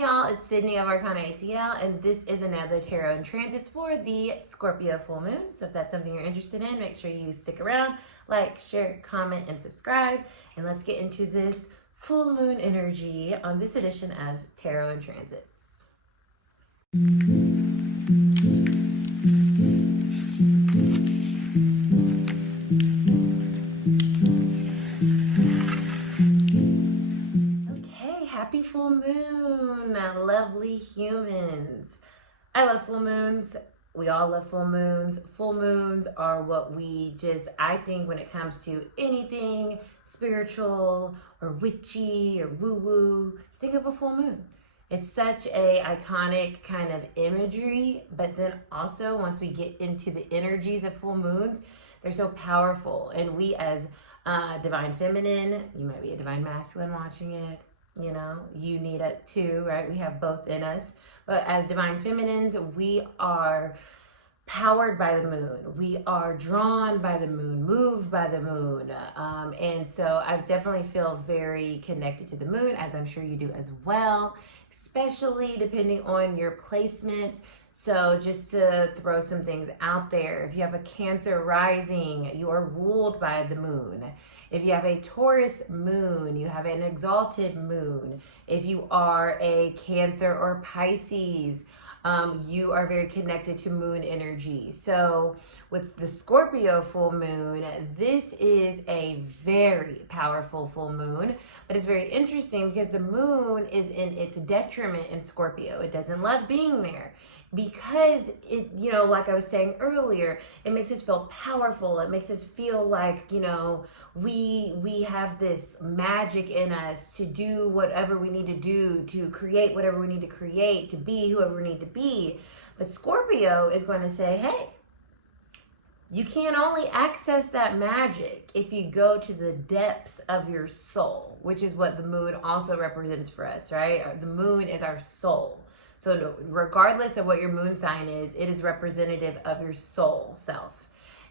Hey y'all, it's Cidnee of Arcana ATL, and this is another tarot and transits for the Scorpio full moon. So if that's something you're interested in, make sure you stick around, like, share, comment, and subscribe. And let's get into this full moon energy on this edition of Tarot and Transits. Happy full moon, lovely humans. I love full moons. We all love full moons. Full moons are what I think when it comes to anything spiritual or witchy or woo-woo, think of a full moon. It's such a iconic kind of imagery, but then also once we get into the energies of full moons, they're so powerful. And we as divine feminine, you might be a divine masculine watching it, you know, you need it too, right? We have both in us. But as divine feminines, we are powered by the moon. We are drawn by the moon, moved by the moon. And so I definitely feel very connected to the moon, as I'm sure you do as well, especially depending on your placement. So just to throw some things out there, if you have a Cancer rising, you are ruled by the moon. If you have a Taurus moon, you have an exalted moon. If you are a Cancer or Pisces, you are very connected to moon energy. So with the Scorpio full moon, this is a very powerful full moon, but it's very interesting because the moon is in its detriment in Scorpio. It doesn't love being there because it, you know, like I was saying earlier, it makes us feel powerful. It makes us feel like, you know, we have this magic in us to do whatever we need to do, to create whatever we need to create, to be whoever we need to be. But Scorpio is going to say, hey, you can only access that magic if you go to the depths of your soul, which is what the moon also represents for us, right? The moon is our soul. So regardless of what your moon sign is, it is representative of your soul self.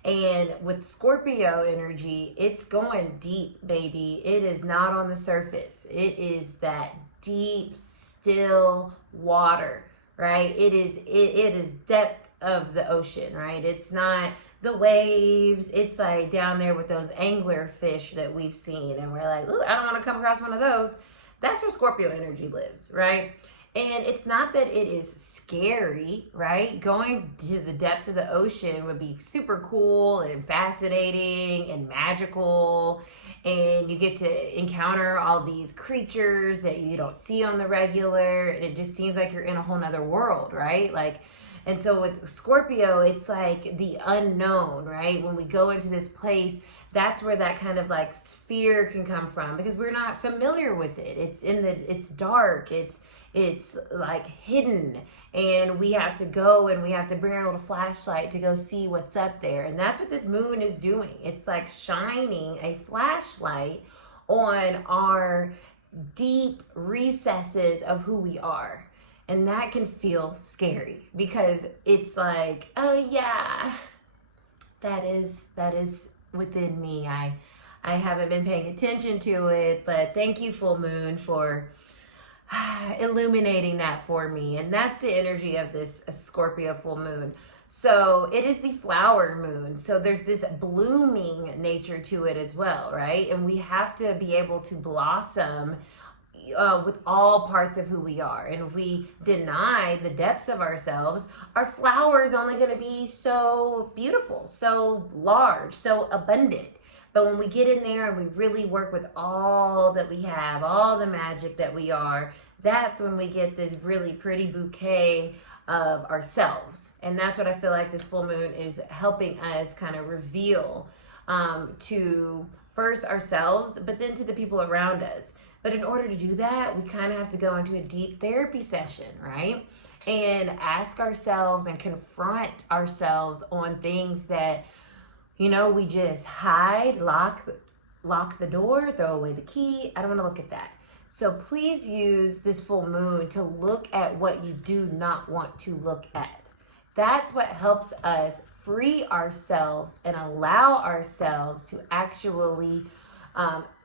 And with Scorpio energy, it's going deep, baby. It is not on the surface. It is that deep, still water, right? It is depth of the ocean, right? It's not the waves. It's like down there with those angler fish that we've seen. And we're like, ooh, I don't want to come across one of those. That's where Scorpio energy lives, right? And it's not that it is scary, right? Going to the depths of the ocean would be super cool and fascinating and magical. And you get to encounter all these creatures that you don't see on the regular. And it just seems like you're in a whole nother world, right? Like, and so with Scorpio, it's like the unknown, right? When we go into this place, that's where that kind of like fear can come from because we're not familiar with it. It's dark. It's like hidden, and we have to go and we have to bring our little flashlight to go see what's up there. And that's what this moon is doing. It's like shining a flashlight on our deep recesses of who we are. And that can feel scary because it's like, oh yeah, that is within me. I haven't been paying attention to it, but thank you, full moon, for illuminating that for me. And that's the energy of this Scorpio full moon. So it is the flower moon. So there's this blooming nature to it as well, right? And we have to be able to blossom with all parts of who we are. And if we deny the depths of ourselves, our flower is only going to be so beautiful, so large, so abundant. But when we get in there and we really work with all that we have, all the magic that we are, that's when we get this really pretty bouquet of ourselves. And that's what I feel like this full moon is helping us kind of reveal to first ourselves, but then to the people around us. But in order to do that, we kind of have to go into a deep therapy session, right? And ask ourselves and confront ourselves on things that, you know, we just hide, lock the door, throw away the key. I don't want to look at that. So please use this full moon to look at what you do not want to look at. That's what helps us free ourselves and allow ourselves to actually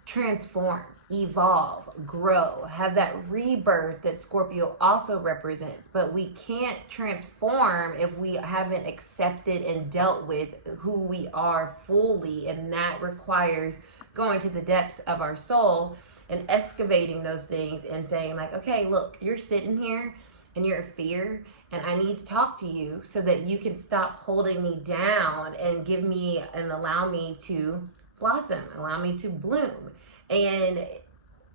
transform, evolve, grow, have that rebirth that Scorpio also represents. But we can't transform if we haven't accepted and dealt with who we are fully. And that requires going to the depths of our soul and excavating those things and saying like, okay, look, you're sitting here and you're a fear, and I need to talk to you so that you can stop holding me down and give me and allow me to blossom, allow me to bloom. And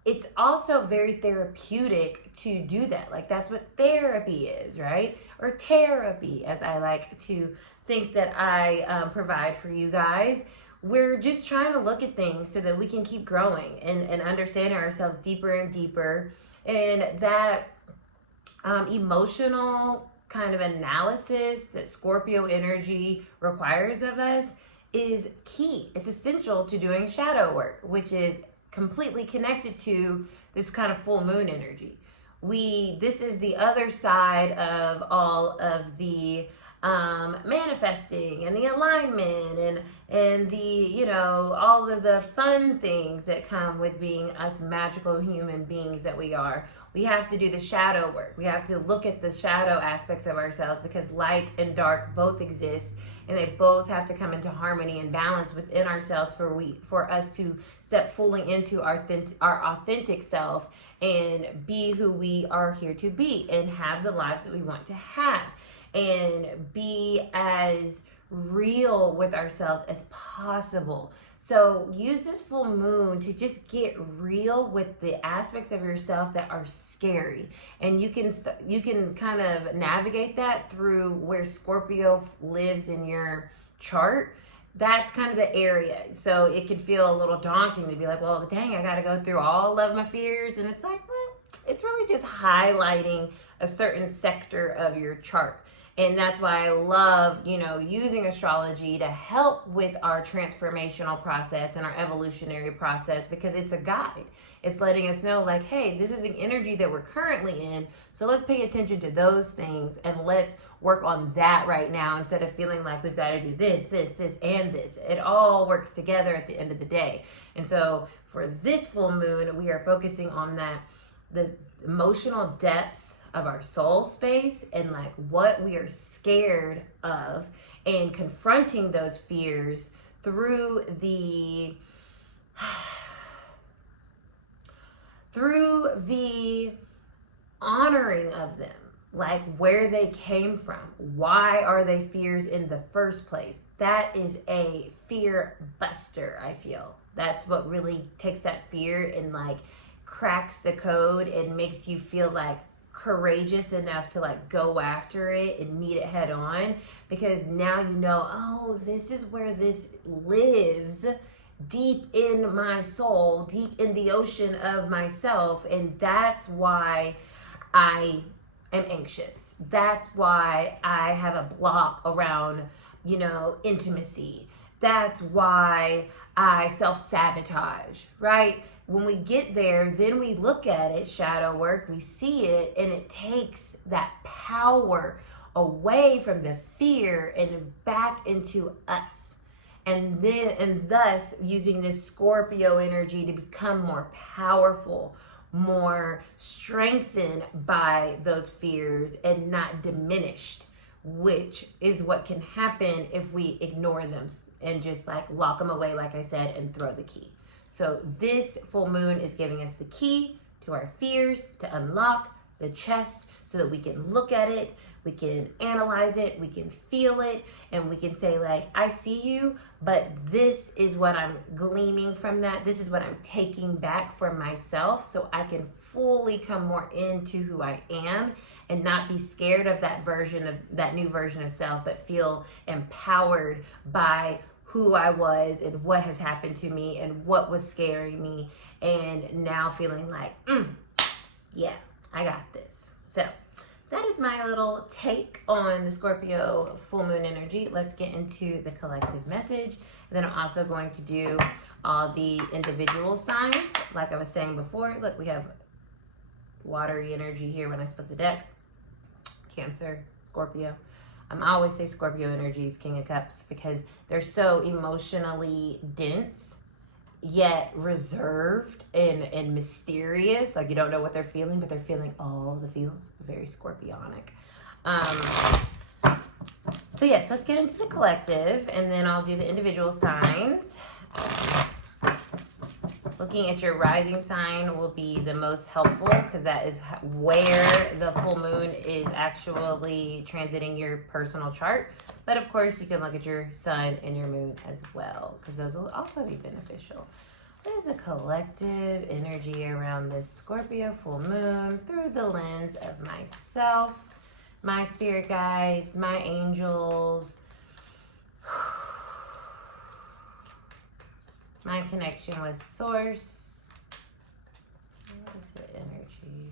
it's also very therapeutic to do that. Like, that's what therapy is, right? Or therapy, as I like to think that I provide for you guys. We're just trying to look at things so that we can keep growing and understanding ourselves deeper and deeper. And that emotional kind of analysis that Scorpio energy requires of us is key. It's essential to doing shadow work, which is completely connected to this kind of full moon energy. This is the other side of all of the manifesting and the alignment and the, you know, all of the fun things that come with being us magical human beings that we are. We have to do the shadow work. We have to look at the shadow aspects of ourselves, because light and dark both exist, and they both have to come into harmony and balance within ourselves for us to step fully into our authentic self and be who we are here to be and have the lives that we want to have and be as real with ourselves as possible. So use this full moon to just get real with the aspects of yourself that are scary, and you can kind of navigate that through where Scorpio lives in your chart. That's kind of the area. So it can feel a little daunting to be like, well, dang, I got to go through all of my fears. And it's like, well, it's really just highlighting a certain sector of your chart. And that's why I love, you know, using astrology to help with our transformational process and our evolutionary process, because it's a guide. It's letting us know like, hey, this is the energy that we're currently in. So let's pay attention to those things and let's work on that right now, instead of feeling like we've got to do this, and this. It all works together at the end of the day. And so for this full moon, we are focusing on the emotional depths of our soul space and like what we are scared of, and confronting those fears through the honoring of them, like where they came from. Why are they fears in the first place? That is a fear buster, I feel. That's what really takes that fear and like cracks the code and makes you feel like courageous enough to like go after it and meet it head on, because now you know, oh, this is where this lives, deep in my soul, deep in the ocean of myself, and that's why I am anxious. That's why I have a block around, you know, intimacy. That's why I self-sabotage, right? When we get there, then we look at it, shadow work, we see it, and it takes that power away from the fear and back into us. And thus using this Scorpio energy to become more powerful, more strengthened by those fears and not diminished, which is what can happen if we ignore them and just like lock them away, like I said, and throw the key. So this full moon is giving us the key to our fears, to unlock the chest so that we can look at it, we can analyze it, we can feel it, and we can say like, I see you, but this is what I'm gleaming from that. This is what I'm taking back for myself, so I can fully come more into who I am and not be scared of that new version of self, but feel empowered by who I was and what has happened to me and what was scaring me, and now feeling like, yeah, I got this. So that is my little take on the Scorpio full moon energy. Let's get into the collective message. And then I'm also going to do all the individual signs. Like I was saying before, look, we have watery energy here when I split the deck. Cancer, Scorpio. I always say Scorpio energy is King of Cups because they're so emotionally dense, yet reserved and mysterious. Like you don't know what they're feeling, but they're feeling all the feels. Very Scorpionic. So yes, let's get into the collective, and then I'll do the individual signs. Looking at your rising sign will be the most helpful because that is where the full moon is actually transiting your personal chart. But of course, you can look at your sun and your moon as well because those will also be beneficial. What is the collective energy around this Scorpio full moon through the lens of myself, my spirit guides, my angels, my connection with source? What is the energy?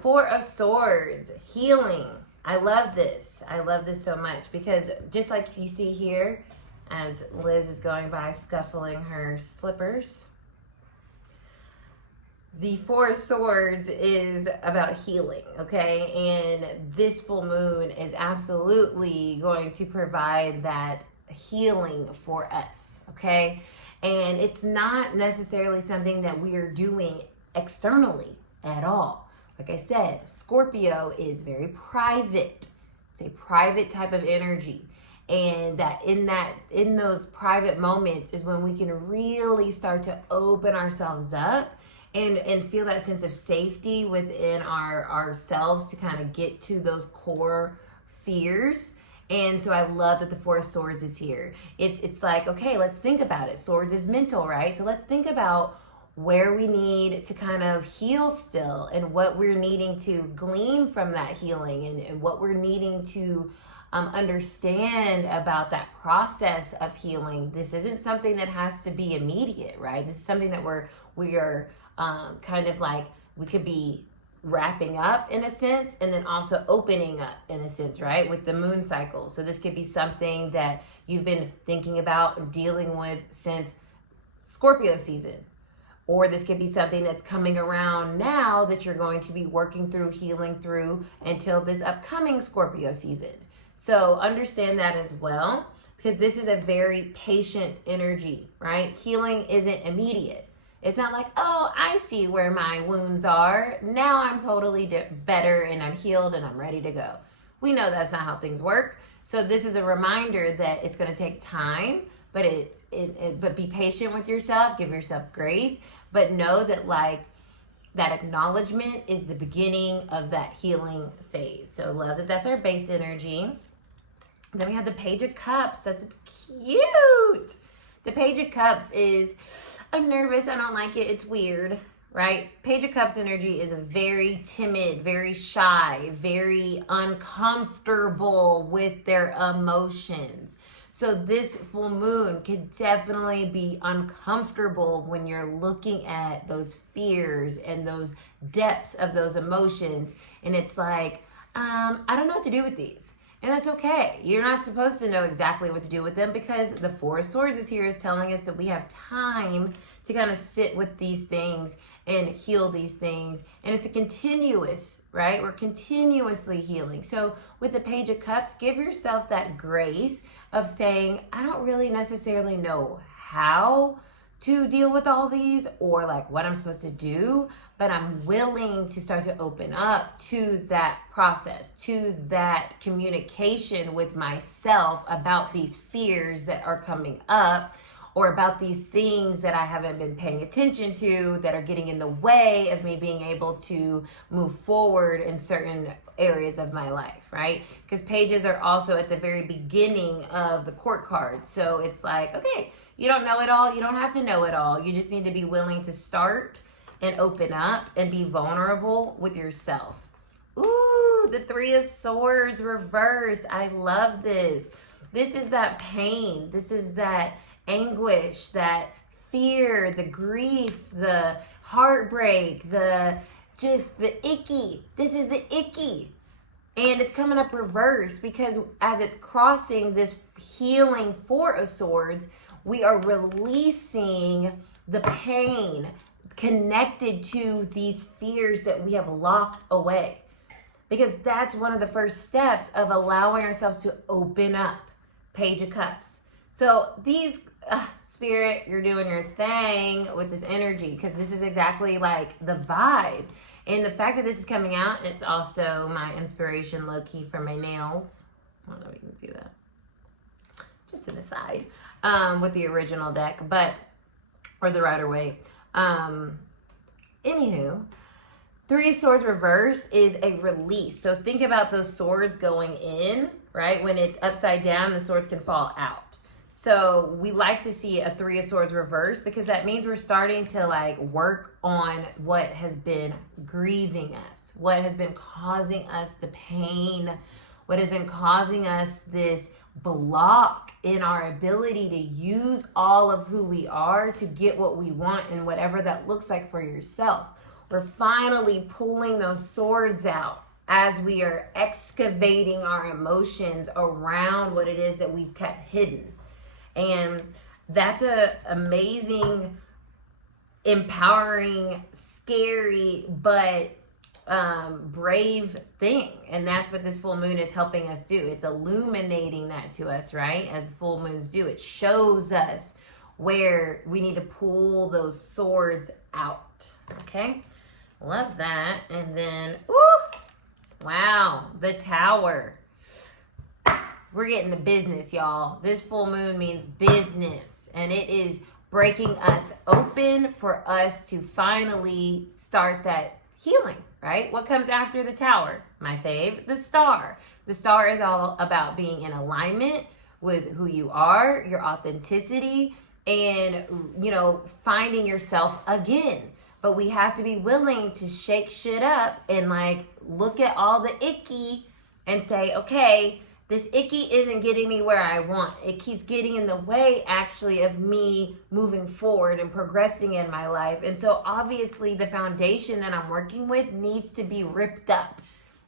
Four of Swords, healing. I love this. I love this so much because just like you see here, as Liz is going by scuffling her slippers, the Four of Swords is about healing, okay? And this full moon is absolutely going to provide that healing for us, okay? And it's not necessarily something that we are doing externally at all. Like I said, Scorpio is very private. It's a private type of energy. And in those private moments is when we can really start to open ourselves up and feel that sense of safety within ourselves to kind of get to those core fears. And so I love that the Four of Swords is here. It's like, okay, let's think about it. Swords is mental, right? So let's think about where we need to kind of heal still and what we're needing to glean from that healing and what we're needing to understand about that process of healing. This isn't something that has to be immediate, right? This is something that we are kind of like, we could be wrapping up in a sense and then also opening up in a sense, right? With the moon cycle. So this could be something that you've been thinking about dealing with since Scorpio season. Or this could be something that's coming around now that you're going to be working through, healing through until this upcoming Scorpio season. So understand that as well, because this is a very patient energy, right? Healing isn't immediate. It's not like, oh, I see where my wounds are. Now I'm totally better and I'm healed and I'm ready to go. We know that's not how things work. So this is a reminder that it's going to take time, but but be patient with yourself. Give yourself grace, but know that like that acknowledgement is the beginning of that healing phase. So love that that's our base energy. Then we have the Page of Cups. That's cute. The Page of Cups is, I'm nervous, I don't like it, it's weird, right? Page of Cups energy is a very timid, very shy, very uncomfortable with their emotions. So this full moon could definitely be uncomfortable when you're looking at those fears and those depths of those emotions. And it's like, I don't know what to do with these. And that's okay. You're not supposed to know exactly what to do with them because the Four of Swords is here is telling us that we have time to kind of sit with these things and heal these things. And it's a continuous, right? We're continuously healing. So with the Page of Cups, give yourself that grace of saying, I don't really necessarily know how to deal with all these or like what I'm supposed to do, but I'm willing to start to open up to that process, to that communication with myself about these fears that are coming up or about these things that I haven't been paying attention to that are getting in the way of me being able to move forward in certain areas of my life, right? Because pages are also at the very beginning of the court card. So it's like, okay, you don't know it all. You don't have to know it all. You just need to be willing to start and open up and be vulnerable with yourself. Ooh, the Three of Swords reverse. I love this. This is that pain. This is that anguish, that fear, the grief, the heartbreak, the icky. This is the icky. And it's coming up reverse because as it's crossing this healing Four of Swords, we are releasing the pain connected to these fears that we have locked away. Because that's one of the first steps of allowing ourselves to open up. Page of Cups. So these, Spirit, you're doing your thing with this energy, because this is exactly like the vibe. And the fact that this is coming out, it's also my inspiration low-key for my nails. I don't know if you can see that. Just an aside, with the original deck, or the Rider-Waite. Anywho, Three of Swords reverse is a release. So think about those swords going in, right? When it's upside down, the swords can fall out. So we like to see a Three of Swords reverse, because that means we're starting to like work on what has been grieving us, what has been causing us the pain, what has been causing us this block in our ability to use all of who we are to get what we want, and whatever that looks like for yourself. We're finally pulling those swords out as we are excavating our emotions around what it is that we've kept hidden. And that's a amazing, empowering, scary, but brave thing. And that's what this full moon is helping us do. It's illuminating that to us, right? As the full moons do. It shows us where we need to pull those swords out. Okay? Love that. And then, ooh, wow, the Tower. We're getting the business, y'all. This full moon means business. And it is breaking us open for us to finally start that healing, right? What comes after the Tower? My fave, the Star. The Star is all about being in alignment with who you are, your authenticity, and, you know, finding yourself again. But we have to be willing to shake shit up and like look at all the icky and say, okay, this icky isn't getting me where I want. It keeps getting in the way, actually, of me moving forward and progressing in my life. And so, obviously, the foundation that I'm working with needs to be ripped up.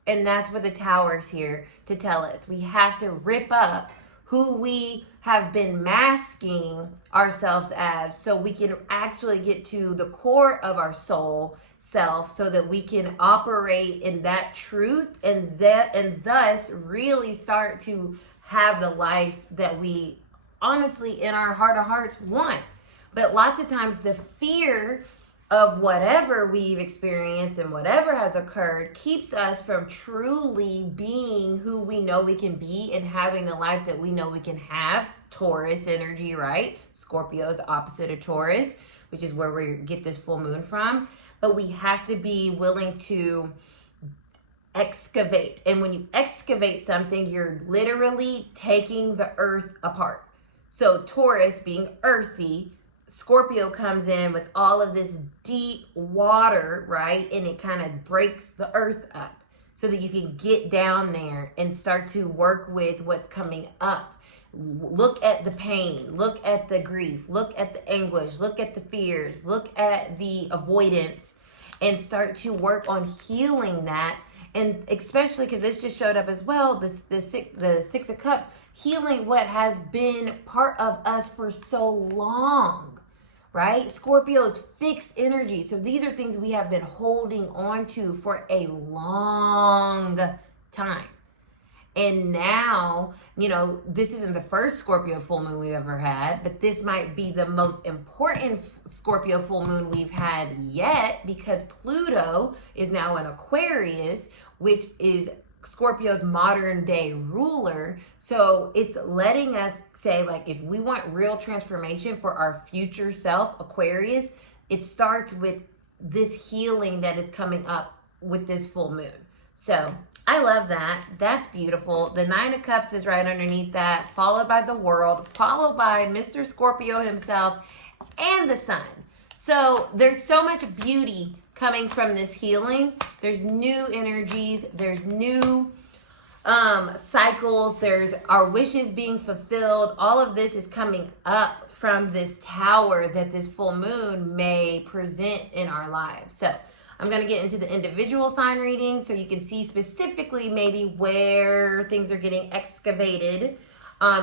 And that's what the Tower's here to tell us. We have to rip up who we have been masking ourselves as, so we can actually get to the core of our soul self, so that we can operate in that truth, and thus really start to have the life that we honestly in our heart of hearts want. But lots of times the fear of whatever we've experienced and whatever has occurred keeps us from truly being who we know we can be and having the life that we know we can have. Taurus energy, right? Scorpio is the opposite of Taurus, which is where we get this full moon from. But we have to be willing to excavate. And when you excavate something, you're literally taking the earth apart. So Taurus being earthy, Scorpio comes in with all of this deep water, right? And it kind of breaks the earth up so that you can get down there and start to work with what's coming up. Look at the pain, look at the grief, look at the anguish, look at the fears, look at the avoidance, and start to work on healing that. And especially because this just showed up as well, the Six of Cups, healing what has been part of us for so long, right? Scorpio's fixed energy. So these are things we have been holding on to for a long time. And now, you know, this isn't the first Scorpio full moon we've ever had, but this might be the most important Scorpio full moon we've had yet, because Pluto is now in Aquarius, which is Scorpio's modern day ruler. So it's letting us say, like, if we want real transformation for our future self, Aquarius, it starts with this healing that is coming up with this full moon. So I love that. That's beautiful. The Nine of Cups is right underneath that, followed by the World, followed by Mr. Scorpio himself, and the Sun. So there's so much beauty coming from this healing. There's new energies. There's new cycles. There's our wishes being fulfilled. All of this is coming up from this Tower that this full moon may present in our lives. So I'm going to get into the individual sign reading so you can see specifically maybe where things are getting excavated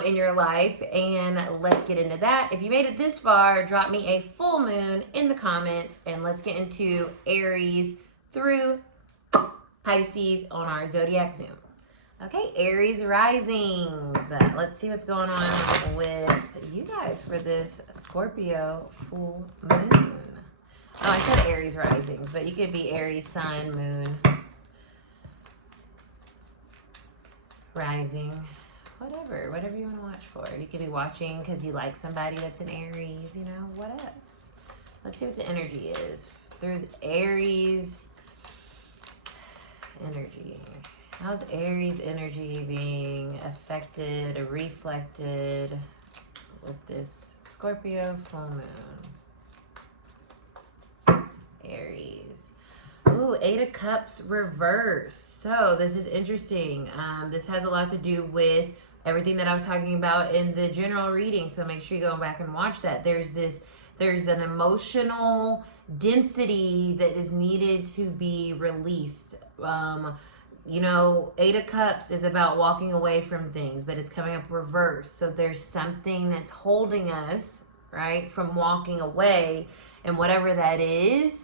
in your life. And let's get into that. If you made it this far, drop me a full moon in the comments, and let's get into Aries through Pisces on our Zodiac Zoom. Okay, Aries risings. Let's see what's going on with you guys for this Scorpio full moon. Oh, I said Aries risings, but you could be Aries sun, moon, rising, whatever you want to watch for. You could be watching because you like somebody that's an Aries, you know, what else? Let's see what the energy is through the Aries energy. How's Aries energy being affected or reflected with this Scorpio full moon? Aries. Ooh, Eight of Cups reverse. So this is interesting. This has a lot to do with everything that I was talking about in the general reading. So make sure you go back and watch that. There's an emotional density that is needed to be released. You know, Eight of Cups is about walking away from things, but it's coming up reverse. So there's something that's holding us, right, from walking away. And whatever that is,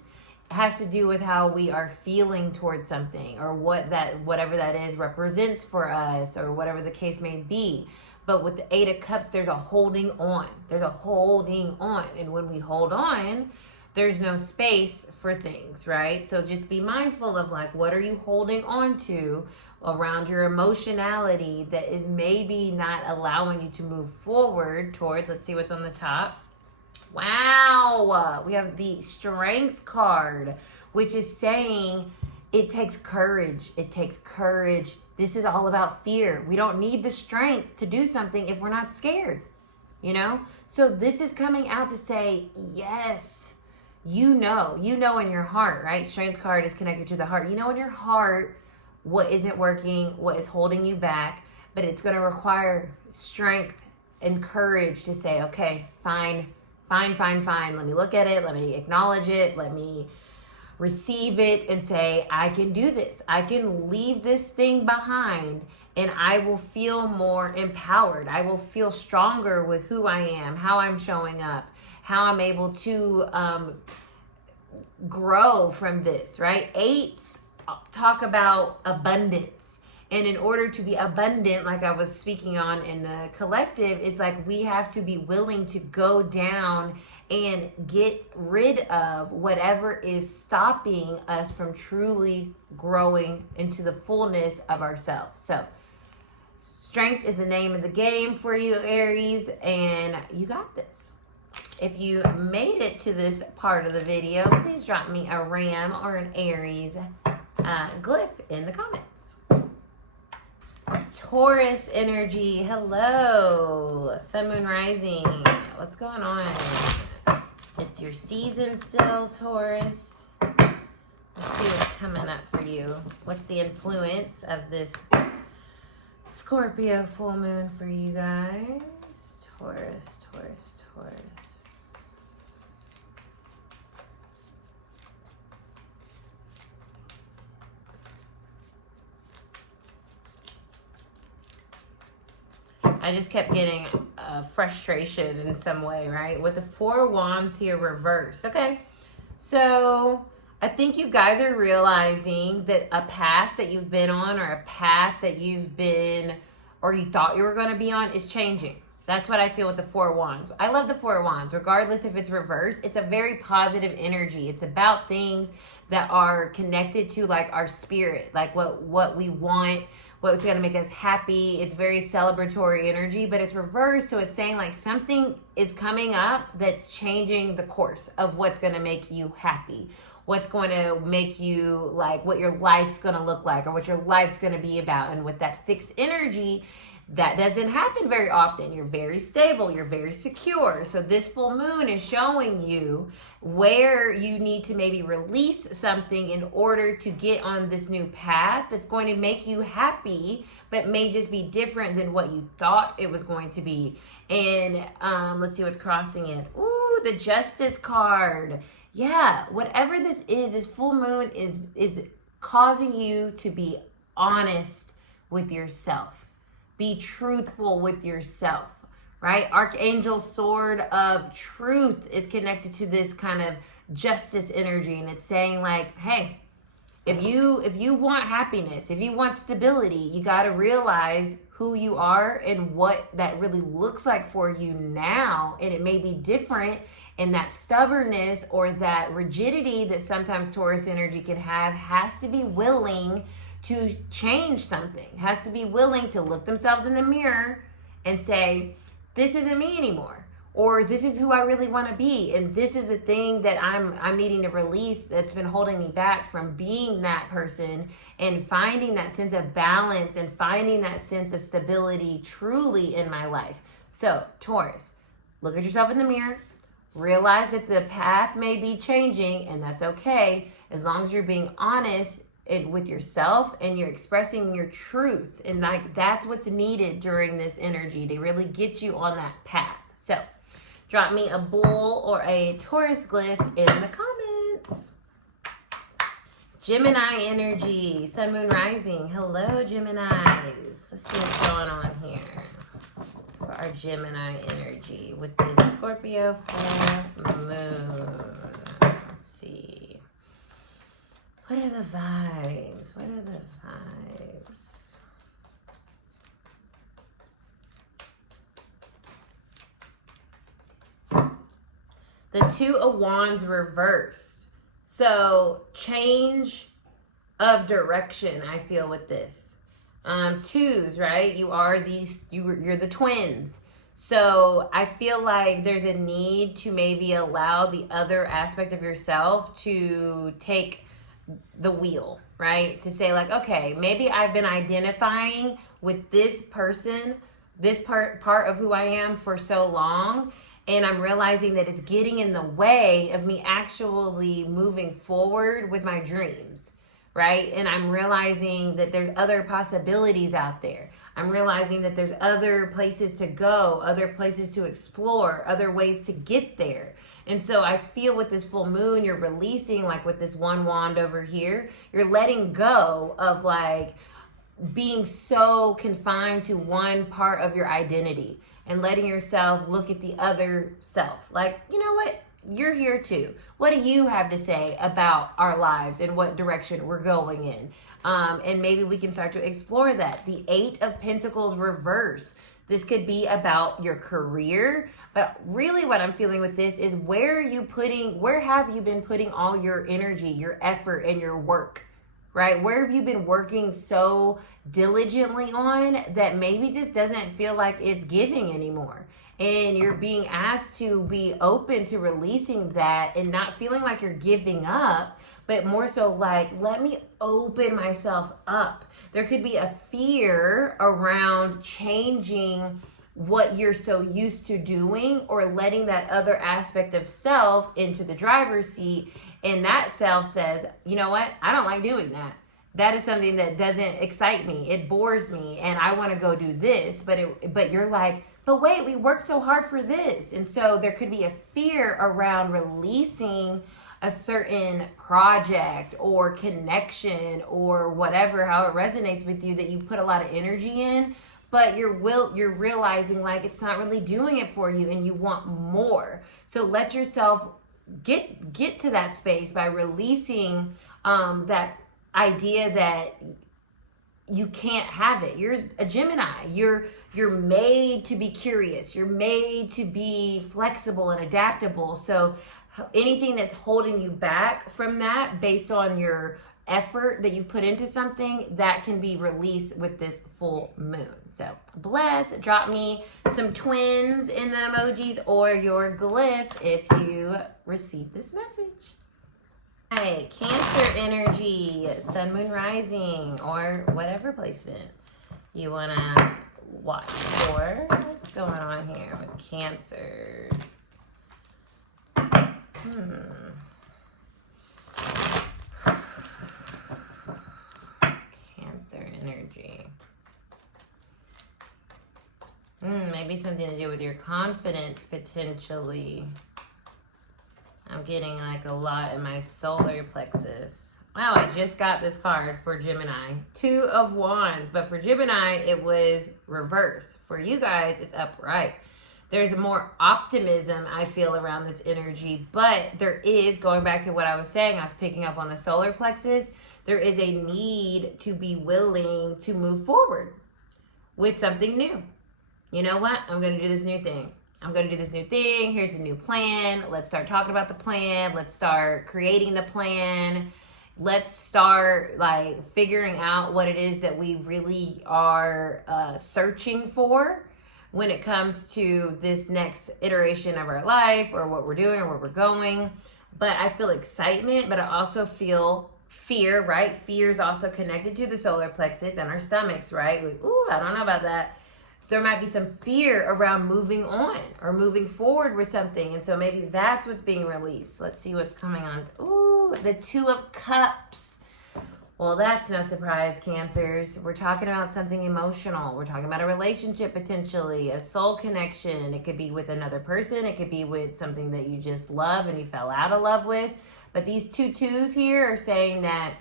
has to do with how we are feeling towards something, or whatever that is represents for us, or whatever the case may be. But with the Eight of Cups, there's a holding on. There's a holding on. And when we hold on, there's no space for things, right? So just be mindful of, like, what are you holding on to around your emotionality that is maybe not allowing you to move forward towards, let's see what's on the top. Wow, we have the Strength card, which is saying it takes courage. It takes courage. This is all about fear. We don't need the strength to do something if we're not scared, you know? So this is coming out to say, yes, you know in your heart, right? Strength card is connected to the heart. You know in your heart what isn't working, what is holding you back, but it's going to require strength and courage to say, okay, fine. Let me look at it. Let me acknowledge it. Let me receive it and say, I can do this. I can leave this thing behind and I will feel more empowered. I will feel stronger with who I am, how I'm showing up, how I'm able to grow from this, right? Eights talk about abundance. And in order to be abundant, like I was speaking on in the collective, it's like we have to be willing to go down and get rid of whatever is stopping us from truly growing into the fullness of ourselves. So strength is the name of the game for you, Aries, and you got this. If you made it to this part of the video, please drop me a Ram or an Aries glyph in the comments. Taurus energy, hello. Sun, moon, rising. What's going on? It's your season still, Taurus. Let's see what's coming up for you. What's the influence of this Scorpio full moon for you guys? Taurus. I just kept getting frustration in some way, right? With the Four of Wands here reversed. Okay, so I think you guys are realizing that a path that you've been on, or a path that you've been, or you thought you were going to be on, is changing. That's what I feel with the Four of Wands. I love the Four of Wands. Regardless if it's reversed, it's a very positive energy. It's about things that are connected to, like, our spirit, like what we want, what's going to make us happy. It's very celebratory energy, but it's reversed. So it's saying, like, something is coming up that's changing the course of what's going to make you happy. What's going to make you, like, what your life's going to look like, or what your life's going to be about. And with that fixed energy, that doesn't happen very often. You're very stable. You're very secure. So this full moon is showing you where you need to maybe release something in order to get on this new path that's going to make you happy, but may just be different than what you thought it was going to be. And let's see what's crossing it. Ooh, the Justice card. Yeah, whatever this is, this full moon is causing you to be honest with yourself. Be truthful with yourself, right? Archangel Sword of Truth is connected to this kind of justice energy. And it's saying, like, hey, if you want happiness, if you want stability, you got to realize who you are and what that really looks like for you now. And it may be different, and that stubbornness or that rigidity that sometimes Taurus energy can have has to be willing to change something, has to be willing to look themselves in the mirror and say, this isn't me anymore, or this is who I really want to be, and this is the thing that I'm needing to release that's been holding me back from being that person, and finding that sense of balance and finding that sense of stability truly in my life. So Taurus, look at yourself in the mirror, realize that the path may be changing, and that's okay as long as you're being honest with yourself and you're expressing your truth. And like, that's what's needed during this energy to really get you on that path. So drop me a bull or a Taurus glyph in the comments. Gemini energy, sun, moon, rising. Hello, Geminis. Let's see what's going on here for our Gemini energy with this Scorpio full moon. Let's see. What are the vibes? What are the vibes? The Two of Wands reverse. So change of direction, I feel, with this. Twos, right? You're the twins. So I feel like there's a need to maybe allow the other aspect of yourself to take the wheel, right? To say like, okay, maybe I've been identifying with this person, this part of who I am for so long, and I'm realizing that it's getting in the way of me actually moving forward with my dreams, right? And I'm realizing that there's other possibilities out there. I'm realizing that there's other places to go, other places to explore, other ways to get there. And so I feel with this full moon, you're releasing, like with this one wand over here, you're letting go of like being so confined to one part of your identity and letting yourself look at the other self. Like, you know what? You're here too. What do you have to say about our lives and what direction we're going in? And maybe we can start to explore that. The Eight of Pentacles reverse. This could be about your career, but really what I'm feeling with this is where have you been putting all your energy, your effort, and your work, right? Where have you been working so diligently on that maybe just doesn't feel like it's giving anymore? And you're being asked to be open to releasing that and not feeling like you're giving up, but more so like, let me open myself up. There could be a fear around changing what you're so used to doing or letting that other aspect of self into the driver's seat. And that self says, you know what? I don't like doing that. That is something that doesn't excite me. It bores me and I want to go do this. But you're like, but wait, we worked so hard for this. And so there could be a fear around releasing a certain project or connection or whatever, how it resonates with you, that you put a lot of energy in, but you're realizing like it's not really doing it for you and you want more. So let yourself get to that space by releasing that idea that you can't have it. You're a Gemini. You're made to be curious. You're made to be flexible and adaptable. So anything that's holding you back from that based on your effort that you've put into something, that can be released with this full moon. So bless. Drop me some twins in the emojis or your glyph if you receive this message. All right, Cancer energy, sun, moon, rising, or whatever placement you want to watch for. What's going on here with Cancers? Cancer energy. Maybe something to do with your confidence, potentially. I'm getting like a lot in my solar plexus. Wow, I just got this card for Gemini. Two of Wands, but for Gemini, it was reverse. For you guys, it's upright. There's more optimism, I feel, around this energy, but there is, going back to what I was saying, I was picking up on the solar plexus, there is a need to be willing to move forward. with something new. You know what? I'm going to do this new thing. I'm going to do this new thing. Here's the new plan. Let's start talking about the plan. Let's start creating the plan. Let's start like figuring out what it is that we really are searching for when it comes to this next iteration of our life, or what we're doing, or where we're going. But I feel excitement, but I also feel fear, right? Fear is also connected to the solar plexus and our stomachs, right? Like, ooh, I don't know about that. There might be some fear around moving on or moving forward with something. And so maybe that's what's being released. Let's see what's coming on. Ooh, the Two of Cups. Well, that's no surprise, Cancers. We're talking about something emotional. We're talking about a relationship, potentially, a soul connection. It could be with another person. It could be with something that you just love and you fell out of love with. But these two twos here are saying that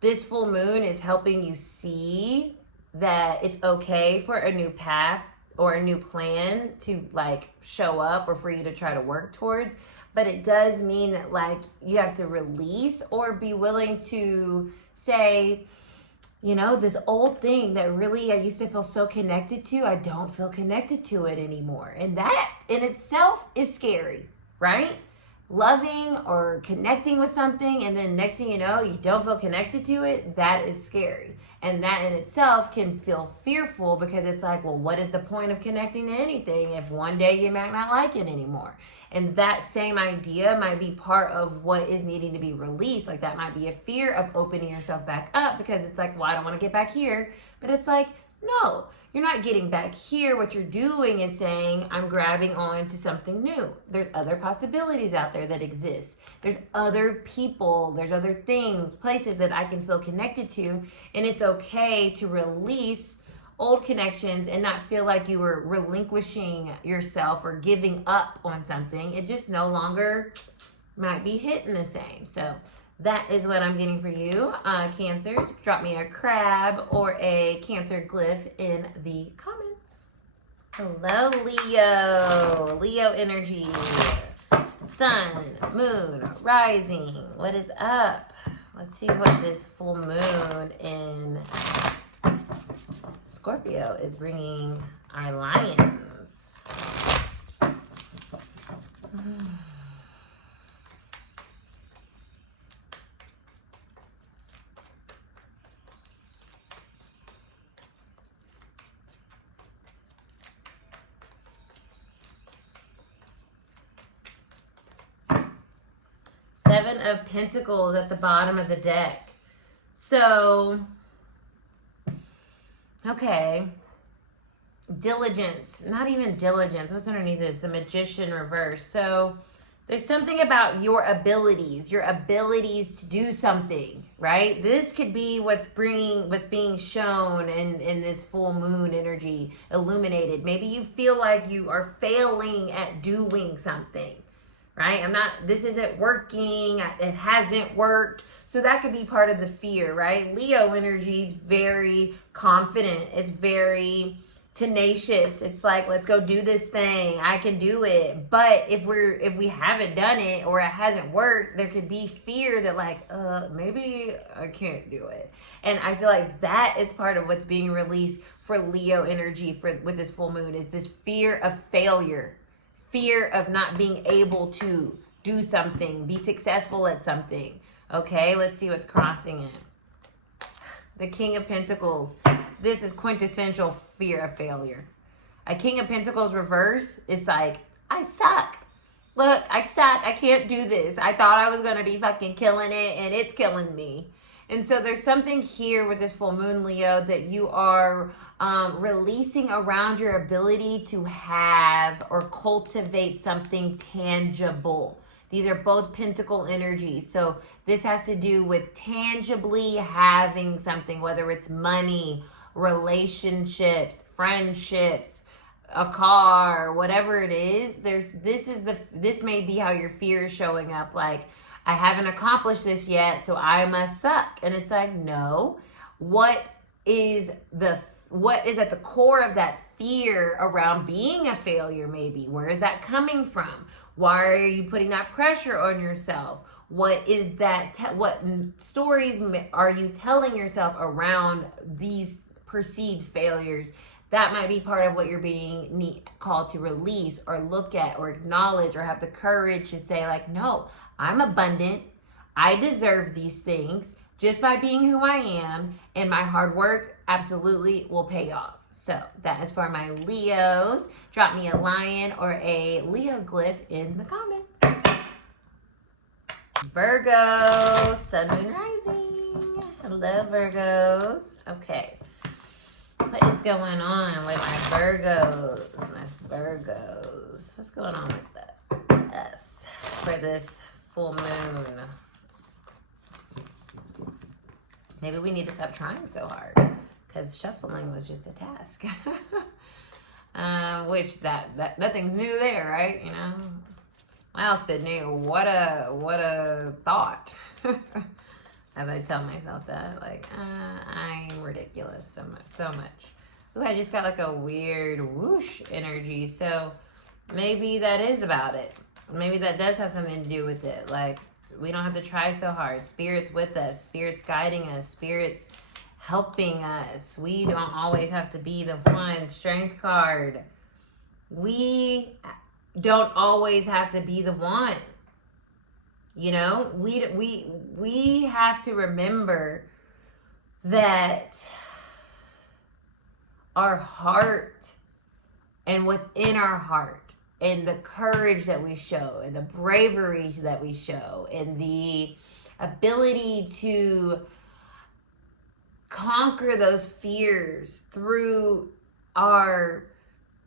this full moon is helping you see that it's okay for a new path or a new plan to like show up, or for you to try to work towards. But it does mean that like you have to release or be willing to say, you know, this old thing that really I used to feel so connected to, I don't feel connected to it anymore. And that in itself is scary, right? Loving or connecting with something, and then next thing you know, you don't feel connected to it, that is scary. And that in itself can feel fearful, because it's like, well, what is the point of connecting to anything if one day you might not like it anymore? And that same idea might be part of what is needing to be released. Like that might be a fear of opening yourself back up, because it's like, well, I don't want to get back here. But it's like, no, you're not getting back here. What you're doing is saying, I'm grabbing on to something new. There's other possibilities out there that exist. There's other people, there's other things, places that I can feel connected to. And it's okay to release old connections and not feel like you were relinquishing yourself or giving up on something. It just no longer might be hitting the same. So that is what I'm getting for you, Cancers. Drop me a crab or a Cancer glyph in the comments. Hello, Leo. Leo energy. Sun, moon, rising. What is up? Let's see what this full moon in Scorpio is bringing our lions. 7 of Pentacles at the bottom of the deck. So, okay. Diligence. Not even diligence. What's underneath this? The Magician reverse. So, there's something about your abilities to do something, right? This could be what's being shown in this full moon energy, illuminated. Maybe you feel like you are failing at doing something, right? This isn't working. It hasn't worked. So that could be part of the fear, right? Leo energy is very confident. It's very tenacious. It's like, let's go do this thing. I can do it. But if we haven't done it or it hasn't worked, there could be fear that like, maybe I can't do it. And I feel like that is part of what's being released for Leo energy with this full moon, is this fear of failure, fear of not being able to do something, be successful at something. Okay, let's see what's crossing it. The King of Pentacles. This is quintessential fear of failure. A King of Pentacles reverse is like, I suck. Look, I suck. I can't do this. I thought I was going to be fucking killing it, and it's killing me. And so there's something here with this full moon, Leo, that you are releasing around your ability to have or cultivate something tangible. These are both pentacle energies. So this has to do with tangibly having something, whether it's money, relationships, friendships, a car, whatever it is. This may be how your fear is showing up. Like, I haven't accomplished this yet, so I must suck. And it's like, no. What is at the core of that fear around being a failure, maybe? Where is that coming from? Why are you putting that pressure on yourself? What is that? What stories are you telling yourself around these perceived failures That might be part of what you're being called to release or look at or acknowledge or have the courage to say like, no, I'm abundant. I deserve these things just by being who I am, and my hard work absolutely will pay off. So that is for my Leos. Drop me a lion or a Leo glyph in the comments. Virgo, sun, moon, rising. Hello, Virgos. Okay. What is going on with my Virgos? My Virgos. What's going on with us for this full moon? Maybe we need to stop trying so hard, because shuffling was just a task. Which that nothing's new there, right? You know. Wow, Cidnee, what a thought. As I tell myself that, like, I'm ridiculous so much. Ooh, I just got like a weird whoosh energy. So maybe that is about it. Maybe that does have something to do with it. Like, we don't have to try so hard. Spirit's with us. Spirit's guiding us. Spirit's helping us. We don't always have to be the one. Strength card. We don't always have to be the one. You know, we have to remember that our heart and what's in our heart and the courage that we show and the bravery that we show and the ability to conquer those fears through our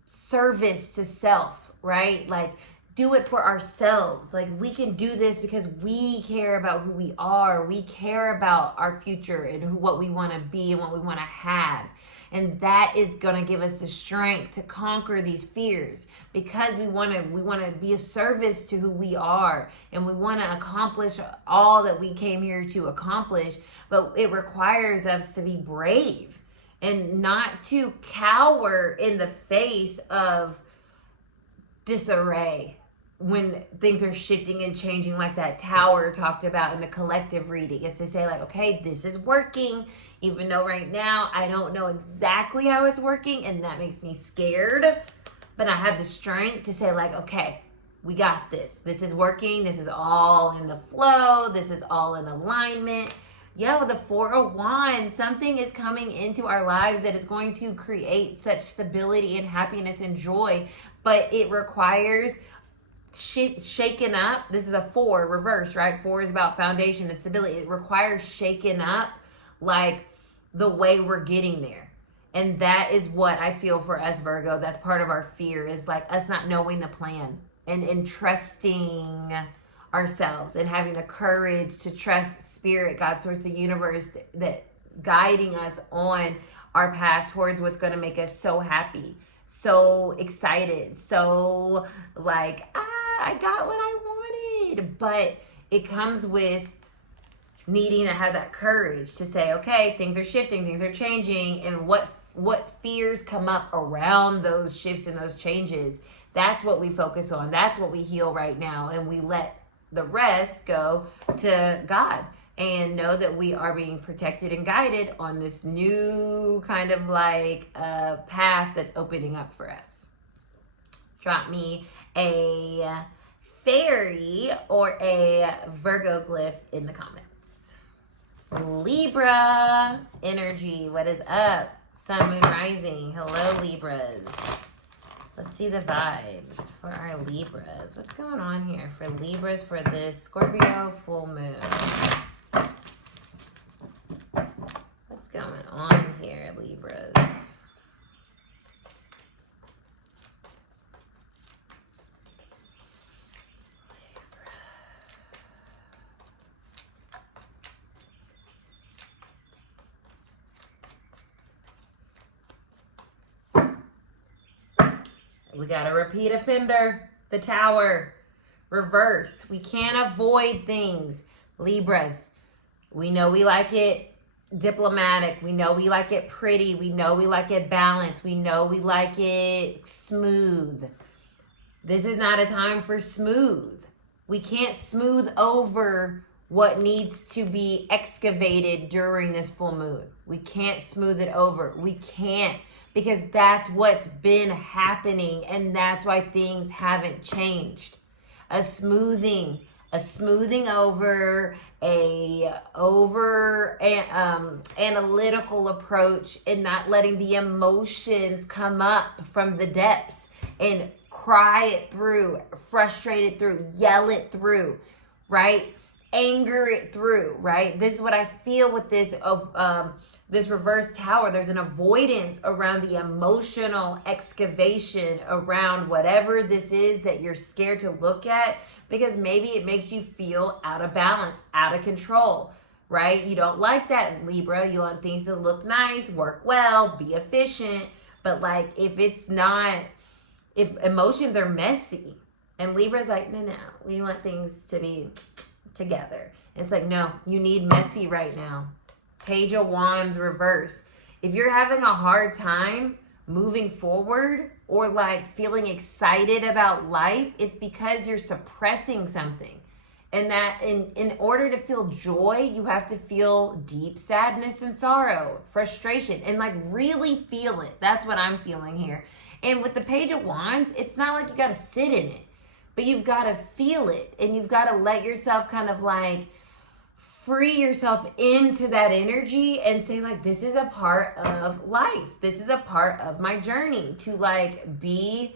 service to self, right? Like, do it for ourselves. Like, we can do this because we care about who we are. We care about our future and what we want to be and what we want to have. And that is going to give us the strength to conquer these fears, because we want to be a service to who we are, and we want to accomplish all that we came here to accomplish. But it requires us to be brave and not to cower in the face of disarray when things are shifting and changing, like that tower talked about in the collective reading. It's to say like, okay, this is working, even though right now I don't know exactly how it's working, and that makes me scared. But I have the strength to say like, okay, we got this. This is working. This is all in the flow. This is all in alignment. Yeah, with the Four of Wands, something is coming into our lives that is going to create such stability and happiness and joy. But it requires shaken up. This is a 4 reverse, right? 4 is about foundation and stability. It requires shaken up, like the way we're getting there. And that is what I feel for us, Virgo. That's part of our fear, is like us not knowing the plan and trusting ourselves and having the courage to trust spirit, God, source, the universe, that guiding us on our path towards what's going to make us so happy, so excited, so like, I got what I wanted. But it comes with needing to have that courage to say, okay, things are shifting, things are changing, and what fears come up around those shifts and those changes, that's what we focus on. That's what we heal right now, and we let the rest go to God and know that we are being protected and guided on this new kind of like path that's opening up for us. Drop me a fairy or a Virgo glyph in the comments. Libra energy, what is up? Sun, moon, rising. Hello, Libras. Let's see the vibes for our Libras. What's going on here for Libras for this Scorpio full moon? What's going on here, Libras? We got a repeat offender, the tower, reverse. We can't avoid things, Libras. We know we like it diplomatic. We know we like it pretty. We know we like it balanced. We know we like it smooth. This is not a time for smooth. We can't smooth over what needs to be excavated during this full moon. We can't smooth it over. We can't because that's what's been happening, and that's why things haven't changed. A smoothing over, analytical approach, and not letting the emotions come up from the depths and cry it through, frustrate it through, yell it through, right? Anger it through, right? This is what I feel with this this reverse tower. There's an avoidance around the emotional excavation around whatever this is that you're scared to look at, because maybe it makes you feel out of balance, out of control, right? You don't like that, Libra. You want things to look nice, work well, be efficient. But like, if emotions are messy, and Libra's like, no, we want things to be together. And it's like, no, you need messy right now. Page of Wands reverse. If you're having a hard time moving forward or like feeling excited about life, it's because you're suppressing something. And that in order to feel joy, you have to feel deep sadness and sorrow, frustration, and like really feel it. That's what I'm feeling here. And with the Page of Wands, it's not like you got to sit in it, but you've got to feel it, and you've got to let yourself kind of like free yourself into that energy and say like, this is a part of life. This is a part of my journey to like be,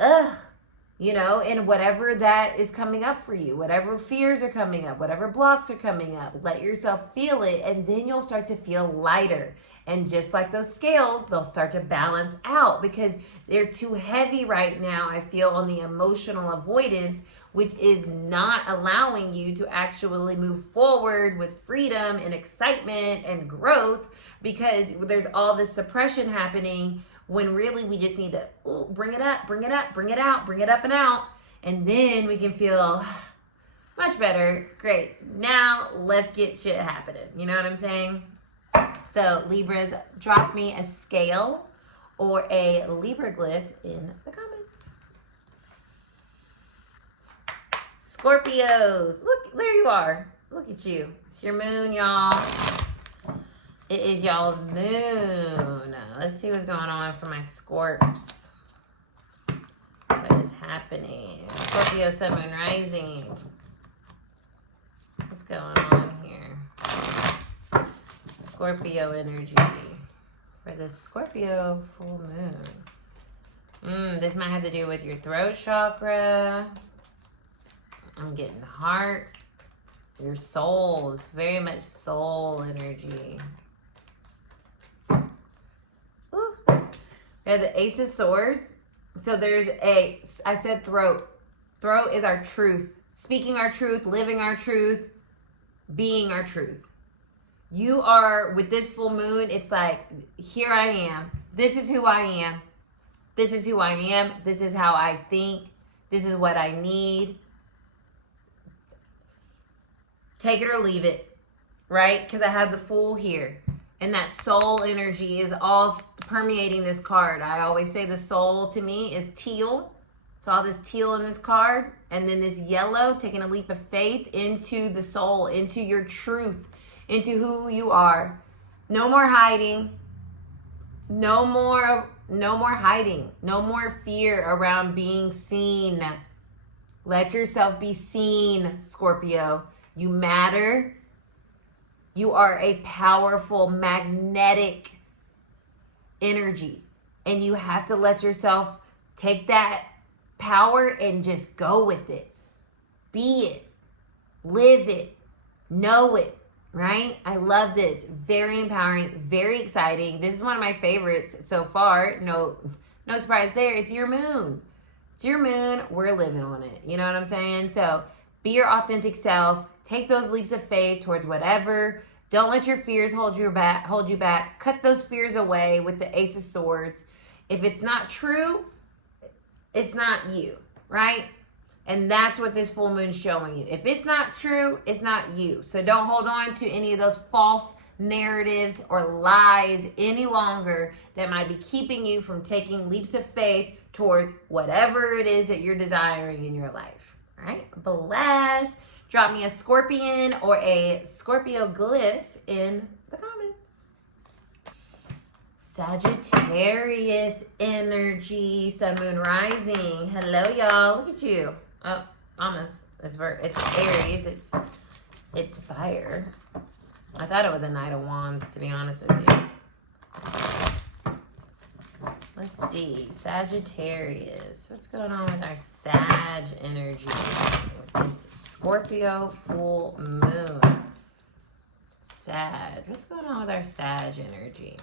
and whatever that is coming up for you, whatever fears are coming up, whatever blocks are coming up, let yourself feel it, and then you'll start to feel lighter. And just like those scales, they'll start to balance out, because they're too heavy right now, I feel, on the emotional avoidance, which is not allowing you to actually move forward with freedom and excitement and growth, because there's all this suppression happening, when really we just need to bring it up, bring it up, bring it out, bring it up and out, and then we can feel much better. Great. Now let's get shit happening. You know what I'm saying? So Libras, drop me a scale or a Libra glyph in the comments. Scorpios, look, there you are. Look at you. It's your moon, y'all. It is y'all's moon. Let's see what's going on for my Scorps. What is happening? Scorpio, Sun, Moon, Rising. What's going on here? Scorpio energy for the Scorpio full moon. This might have to do with your throat chakra. I'm getting heart. Your soul. It's very much soul energy. Ooh. We have the Ace of Swords. So there's I said throat. Throat is our truth. Speaking our truth, living our truth, being our truth. You are, with this full moon, it's like, here I am. This is who I am. This is who I am. This is how I think. This is what I need. Take it or leave it, right? Because I have the Fool here. And that soul energy is all permeating this card. I always say the soul to me is teal. So all this teal in this card. And then this yellow, taking a leap of faith into the soul, into your truth, into who you are. No more hiding. No more hiding. No more fear around being seen. Let yourself be seen, Scorpio. You matter. You are a powerful, magnetic energy. And you have to let yourself take that power and just go with it. Be it. Live it. Know it. Right? I love this. Very empowering. Very exciting. This is one of my favorites so far. No surprise there. It's your moon. It's your moon. We're living on it. You know what I'm saying? So be your authentic self. Take those leaps of faith towards whatever. Don't let your fears hold you back. Cut those fears away with the Ace of Swords. If it's not true, it's not you, right? And that's what this full moon's showing you. If it's not true, it's not you. So don't hold on to any of those false narratives or lies any longer that might be keeping you from taking leaps of faith towards whatever it is that you're desiring in your life. All right? Bless. Drop me a scorpion or a Scorpio glyph in the comments. Sagittarius energy, sun, moon, rising. Hello, y'all. Look at you. Oh, almost. It's Aries. It's fire. I thought it was a Knight of Wands, to be honest with you. Let's see. Sagittarius. What's going on with our Sag energy? This Scorpio full moon. Sag. What's going on with our Sag energy?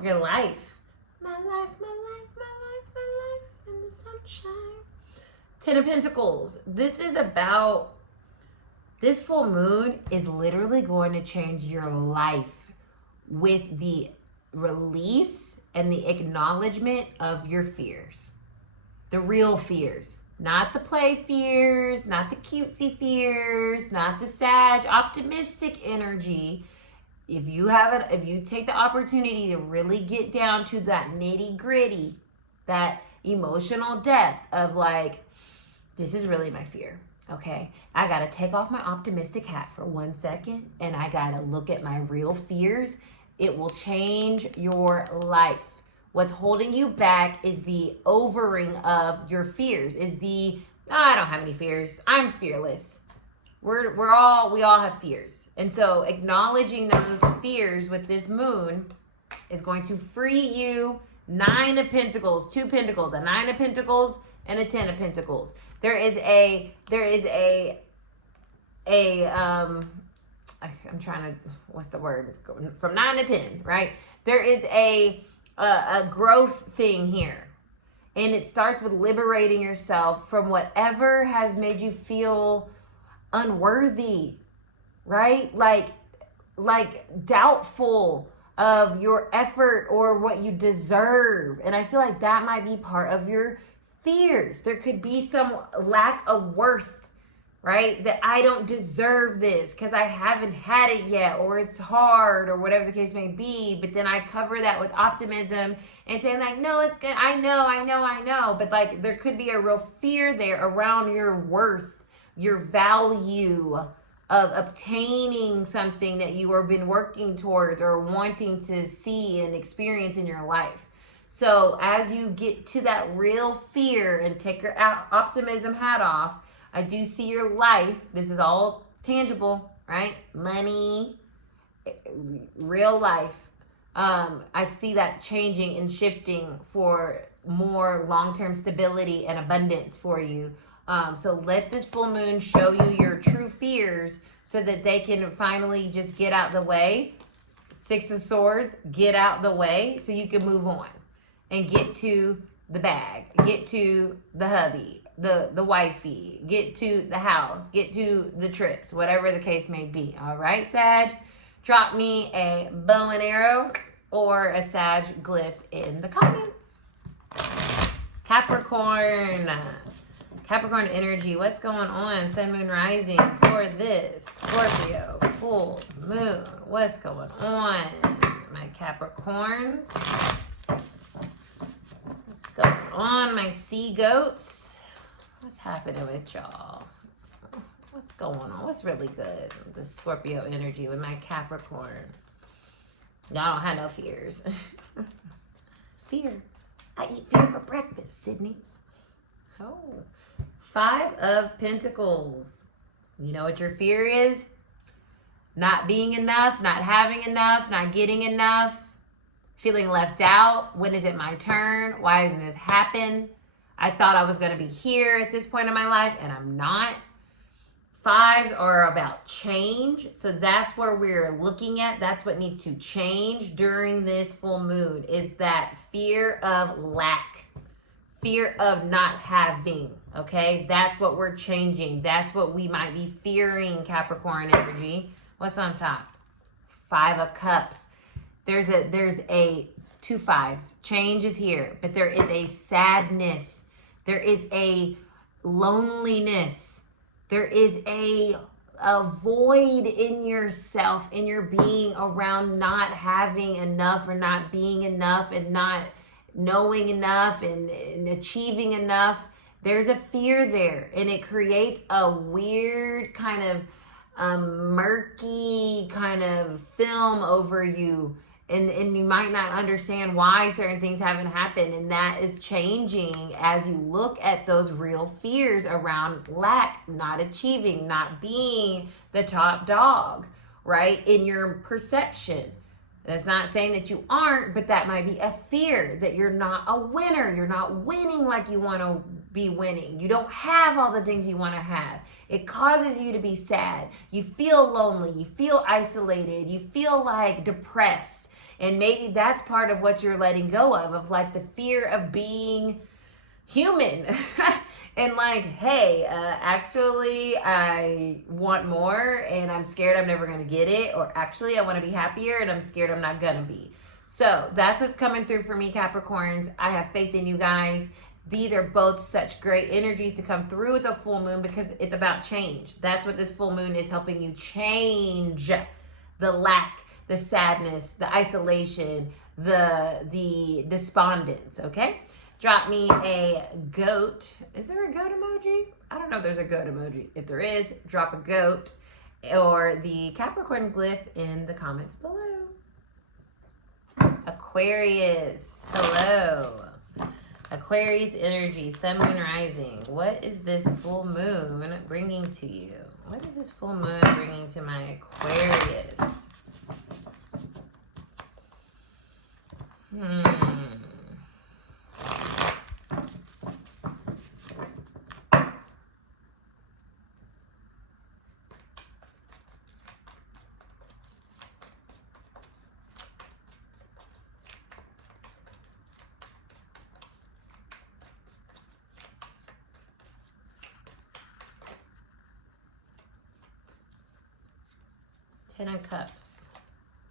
Your life. My life, my life, my life, my life in the sunshine. 10 of Pentacles. This full moon is literally going to change your life with the release and the acknowledgement of your fears. The real fears. Not the play fears, not the cutesy fears, not the Sag optimistic energy. If you take the opportunity to really get down to that nitty gritty, that emotional depth of like, this is really my fear, okay? I gotta take off my optimistic hat for 1 second and I gotta look at my real fears. It will change your life. What's holding you back is the overing of your fears, I don't have any fears, I'm fearless. We all have fears. And so acknowledging those fears with this moon is going to free you. 9 of Pentacles, 2 Pentacles, a 9 of Pentacles, and a 10 of Pentacles. I'm trying to, what's the word? From 9 to 10, right? There is a growth thing here. And it starts with liberating yourself from whatever has made you feel unworthy, right? Like doubtful of your effort or what you deserve. And I feel like that might be part of your fears. There could be some lack of worth, right? That I don't deserve this because I haven't had it yet, or it's hard, or whatever the case may be. But then I cover that with optimism and saying like, no, it's good. I know. But like there could be a real fear there around your worth, your value of obtaining something that you have been working towards or wanting to see and experience in your life. So as you get to that real fear and take your optimism hat off, I do see your life. This is all tangible, right? Money, real life. I see that changing and shifting for more long-term stability and abundance for you. So let this full moon show you your true fears so that they can finally just get out the way. 6 of Swords, get out the way so you can move on and get to the bag, get to the hubby, the wifey, get to the house, get to the trips, whatever the case may be. All right, Sag? Drop me a bow and arrow or a Sag glyph in the comments. Capricorn energy, what's going on? Sun, moon, rising for this Scorpio full moon. What's going on, my Capricorns? What's going on, my sea goats? What's happening with y'all? What's going on? What's really good with the Scorpio energy with my Capricorn? Y'all don't have no fears. Fear. I eat fear for breakfast, Cidnee. Oh. 5 of Pentacles. You know what your fear is? Not being enough, not having enough, not getting enough, feeling left out. When is it my turn? Why doesn't this happen? I thought I was going to be here at this point in my life, and I'm not. 5s are about change. So that's where we're looking at. That's what needs to change during this full moon, is that fear of lack. Fear of not having, okay? That's what we're changing. That's what we might be fearing, Capricorn energy. What's on top? 5 of Cups. There's a 2 5s. Change is here, but there is a sadness. There is a loneliness. There is a void in yourself, in your being around not having enough or not being enough and not knowing enough and achieving enough, there's a fear there, and it creates a weird kind of murky kind of film over you, and you might not understand why certain things haven't happened, and that is changing as you look at those real fears around lack, not achieving, not being the top dog, right, in your perception. That's not saying that you aren't, but that might be a fear that you're not a winner. You're not winning like you want to be winning. You don't have all the things you want to have. It causes you to be sad. You feel lonely. You feel isolated. You feel like depressed. And maybe that's part of what you're letting go of like the fear of being human. And like, hey, actually, I want more and I'm scared I'm never going to get it. Or actually, I want to be happier and I'm scared I'm not going to be. So that's what's coming through for me, Capricorns. I have faith in you guys. These are both such great energies to come through with the full moon because it's about change. That's what this full moon is helping you change. The lack, the sadness, the isolation, the despondence, okay? Drop me a goat. Is there a goat emoji? I don't know if there's a goat emoji. If there is, drop a goat or the Capricorn glyph in the comments below. Aquarius, hello. Aquarius energy, sun, moon, rising. What is this full moon bringing to you? What is this full moon bringing to my Aquarius? Ten of Cups,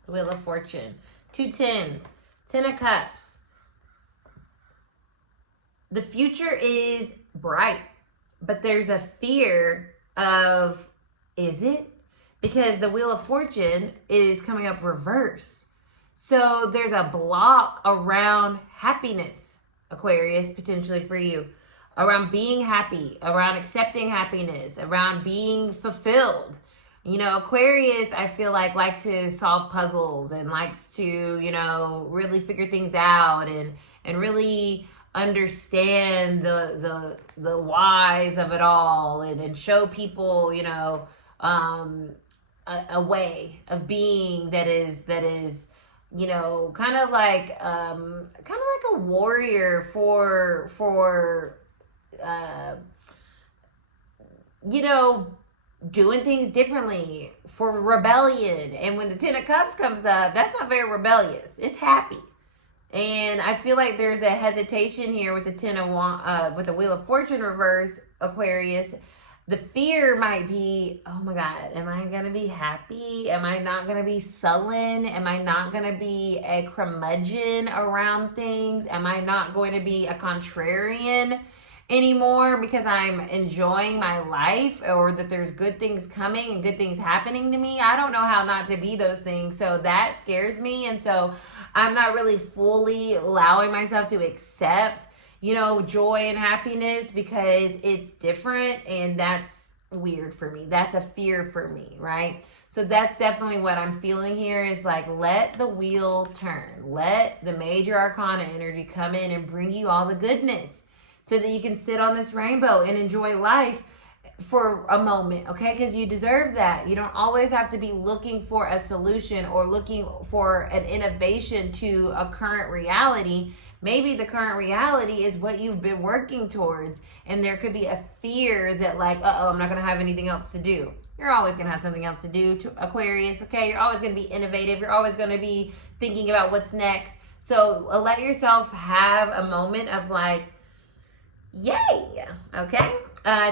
the Wheel of Fortune, 2 tens, 10 of Cups. The future is bright, but there's a fear of, is it? Because the Wheel of Fortune is coming up reversed. So there's a block around happiness, Aquarius, potentially for you, around being happy, around accepting happiness, around being fulfilled. You know, Aquarius, I feel like to solve puzzles and likes to, you know, really figure things out and really understand the whys of it all and show people, you know, a way of being that is, you know, kind of like a warrior for you know, doing things differently, for rebellion. And when the 10 of Cups comes up, that's not very rebellious. It's happy. And I feel like there's a hesitation here with the 10 of with the Wheel of Fortune reverse, Aquarius. The fear might be, oh my God, am I going to be happy? Am I not going to be sullen? Am I not going to be a curmudgeon around things? Am I not going to be a contrarian anymore because I'm enjoying my life, or that there's good things coming and good things happening to me? I don't know how not to be those things. So that scares me. And so I'm not really fully allowing myself to accept, you know, joy and happiness because it's different, and that's weird for me. That's a fear for me, right? So that's definitely what I'm feeling here is like, let the wheel turn. Let the major arcana energy come in and bring you all the goodness, so that you can sit on this rainbow and enjoy life for a moment, okay? Because you deserve that. You don't always have to be looking for a solution or looking for an innovation to a current reality. Maybe the current reality is what you've been working towards, and there could be a fear that like, uh-oh, I'm not going to have anything else to do. You're always going to have something else to do, to Aquarius, okay? You're always going to be innovative. You're always going to be thinking about what's next. So let yourself have a moment of like, yay, okay?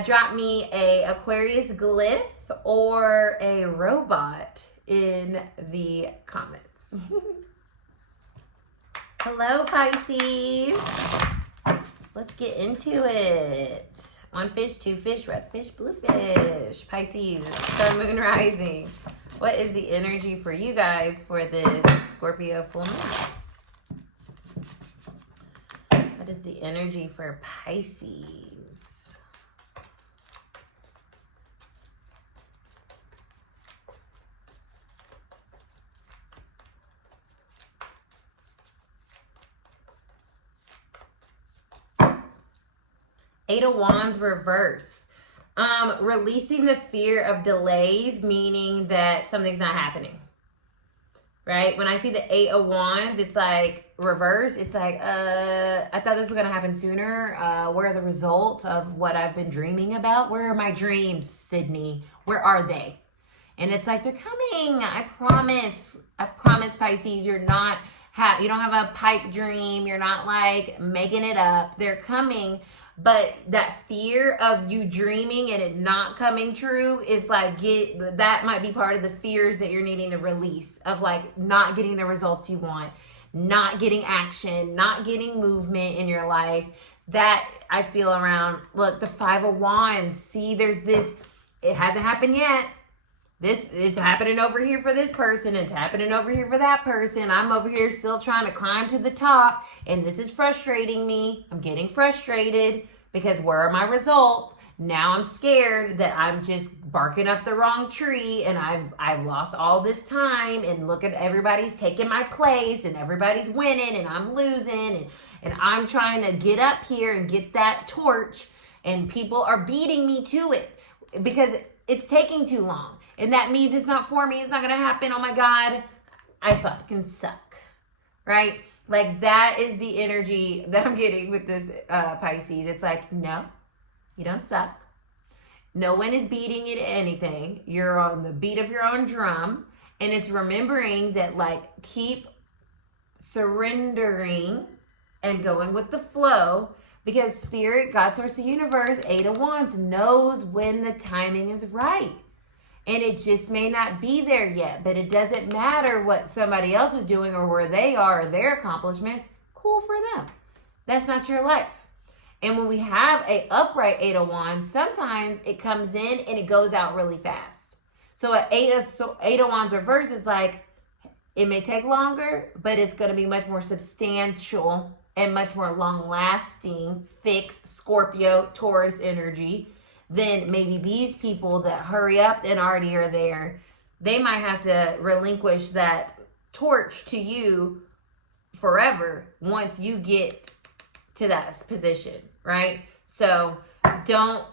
Drop me a Aquarius glyph or a robot in the comments. Hello, Pisces. Let's get into it. 1 fish, 2 fish, red fish, blue fish. Pisces, sun, moon, rising. What is the energy for you guys for this Scorpio full moon? the energy for Pisces? Eight of Wands reverse. Releasing the fear of delays, meaning that something's not happening. Right? When I see the Eight of Wands, it's like reverse. It's like, I thought this was going to happen sooner. Where are the results of what I've been dreaming about? Where are my dreams, Cidnee? Where are they? And it's like, they're coming. I promise. I promise, Pisces, you're not, you don't have a pipe dream. You're not like making it up. They're coming. But that fear of you dreaming and it not coming true is like, that might be part of the fears that you're needing to release, of like not getting the results you want, not getting action, not getting movement in your life. That I feel around, look, the Five of Wands. See, there's this, it hasn't happened yet. This is happening over here for this person. It's happening over here for that person. I'm over here still trying to climb to the top. And this is frustrating me. I'm getting frustrated because where are my results? Now I'm scared that I'm just barking up the wrong tree and I've lost all this time. And look at everybody's taking my place and everybody's winning and I'm losing. And I'm trying to get up here and get that torch. And people are beating me to it because it's taking too long. And that means it's not for me. It's not going to happen. Oh my God, I fucking suck. Right? Like that is the energy that I'm getting with this Pisces. It's like, no, you don't suck. No one is beating you to anything. You're on the beat of your own drum. And it's remembering that, like, keep surrendering and going with the flow, because Spirit, God, Source, the Universe, Eight of Wands knows when the timing is right. And it just may not be there yet, but it doesn't matter what somebody else is doing or where they are or their accomplishments. Cool for them. That's not your life. And when we have a upright Eight of Wands, sometimes it comes in and it goes out really fast. So an Eight of Wands reverse is like, it may take longer, but it's going to be much more substantial and much more long-lasting, fixed Scorpio, Taurus energy than maybe these people that hurry up and already are there. They might have to relinquish that torch to you forever once you get to that position, right? So don't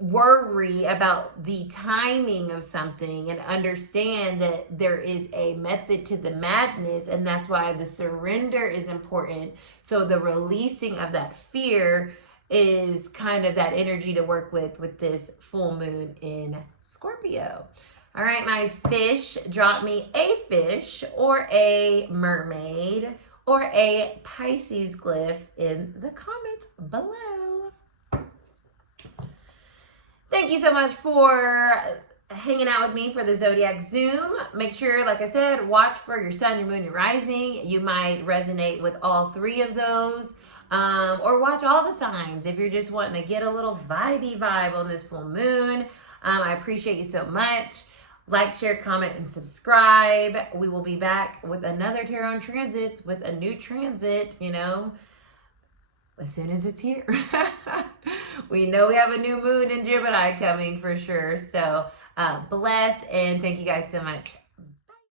worry about the timing of something and understand that there is a method to the madness, and that's why the surrender is important. So the releasing of that fear is kind of that energy to work with this full moon in Scorpio. All right, my fish, drop me a fish or a mermaid or a Pisces glyph in the comments below. Thank you so much for hanging out with me for the Zodiac Zoom. Make sure, like I said, watch for your sun, your moon, your rising. You might resonate with all three of those. Or watch all the signs if you're just wanting to get a little vibey vibe on this full moon. I appreciate you so much. Like, share, comment, and subscribe. We will be back with another tarot and transits with a new transit, you know, as soon as it's here. We know we have a new moon in Gemini coming for sure. So bless, and thank you guys so much.